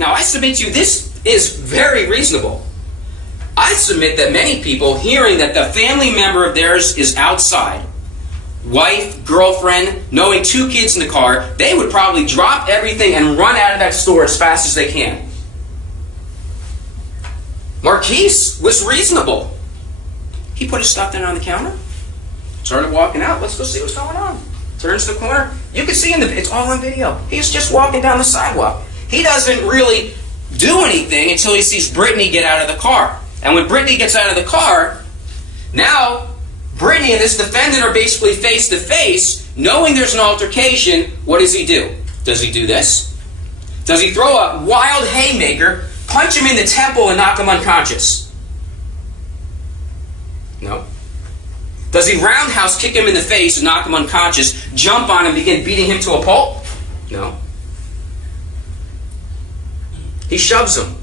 Now, I submit to you, this is very reasonable. I submit that many people, hearing that the family member of theirs is outside, wife, girlfriend, knowing 2 kids in the car, they would probably drop everything and run out of that store as fast as they can. Marquise was reasonable. He put his stuff down on the counter, started walking out. Let's go see what's going on. Turns the corner. You can see it's all on video. He's just walking down the sidewalk. He doesn't really do anything until he sees Brittany get out of the car. And when Brittany gets out of the car, now Brittany and this defendant are basically face to face, knowing there's an altercation. What does he do? Does he do this? Does he throw a wild haymaker, punch him in the temple, and knock him unconscious? No. Does he roundhouse kick him in the face and knock him unconscious, jump on him, begin beating him to a pulp? No. He shoves him.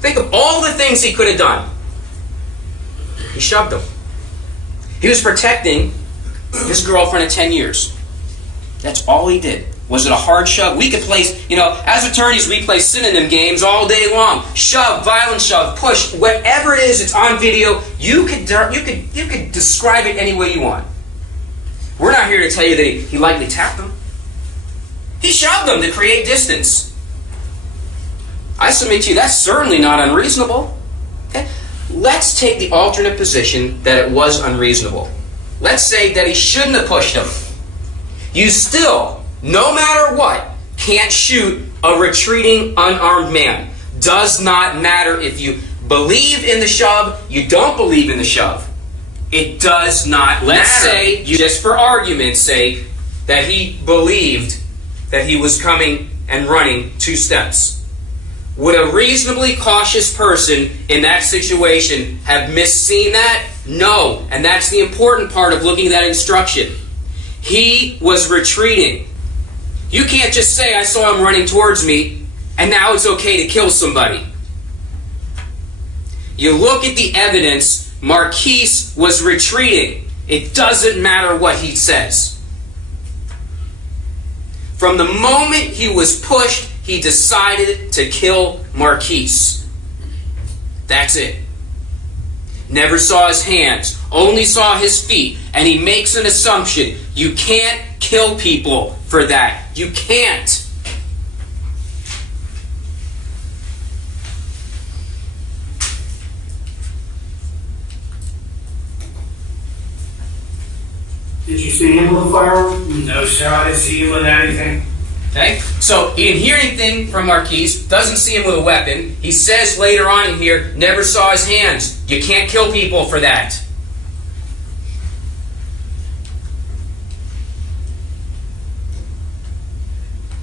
Think of all the things he could have done. He shoved him. He was protecting his girlfriend of 10 years. That's all he did. Was it a hard shove? We could place, as attorneys, we play synonym games all day long. Shove, violent shove, push, whatever it is, it's on video. You could describe it any way you want. We're not here to tell you that he likely tapped him. He shoved him to create distance. I submit to you, that's certainly not unreasonable. Okay? Let's take the alternate position that it was unreasonable. Let's say that he shouldn't have pushed him. You still, no matter what, can't shoot a retreating, unarmed man. Does not matter if you believe in the shove, you don't believe in the shove. It does not matter. Let's say, just for argument's sake, that he believed that he was coming and running 2 steps. Would a reasonably cautious person in that situation have misseen that? No. And that's the important part of looking at that instruction. He was retreating. You can't just say, I saw him running towards me, and now it's okay to kill somebody. You look at the evidence, Marquise was retreating. It doesn't matter what he says. From the moment he was pushed, he decided to kill Marquise. That's it. Never saw his hands, only saw his feet, and he makes an assumption. You can't kill people for that. You can't. Did you see him with a firearm? No, sir. I didn't see him with anything. Okay? So he didn't hear anything from Marquise, doesn't see him with a weapon. He says later on in here, never saw his hands. You can't kill people for that.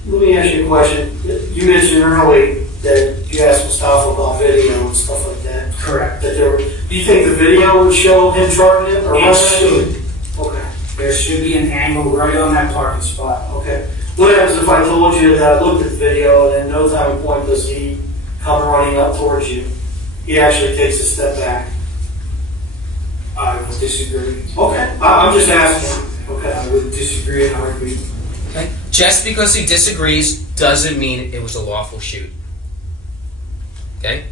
Let me ask you a question. You mentioned earlier that you asked Mustafa about video and stuff like that. Correct. Do you think the video would show him charging it? Or It should. Okay. There should be an angle right on that parking spot. Okay. What happens if I told you that I looked at the video and at no time and point does he come running up towards you? He actually takes a step back. I would disagree. Okay. I'm just asking. Okay. I would disagree in a heartbeat. Okay? Just because he disagrees doesn't mean it was a lawful shoot. Okay?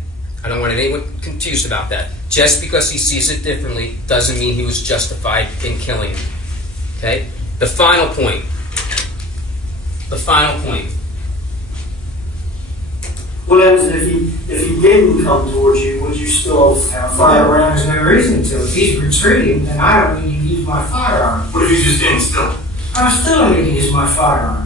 I don't want anyone confused about that. Just because he sees it differently doesn't mean he was justified in killing him. Okay? The final point. The final point. What happens if he didn't come towards you? Would you still fire rounds? There's no reason to. If he's retreating, then I don't need to use my firearm. What if you just didn't still? I'm still going to use my firearm.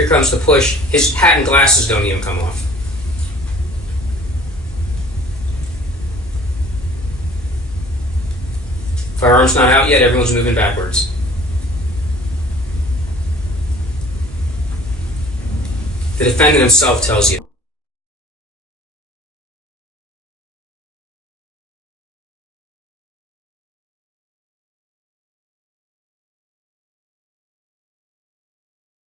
Here comes the push. His hat and glasses don't even come off. Firearm's not out yet. Everyone's moving backwards. The defendant himself tells you.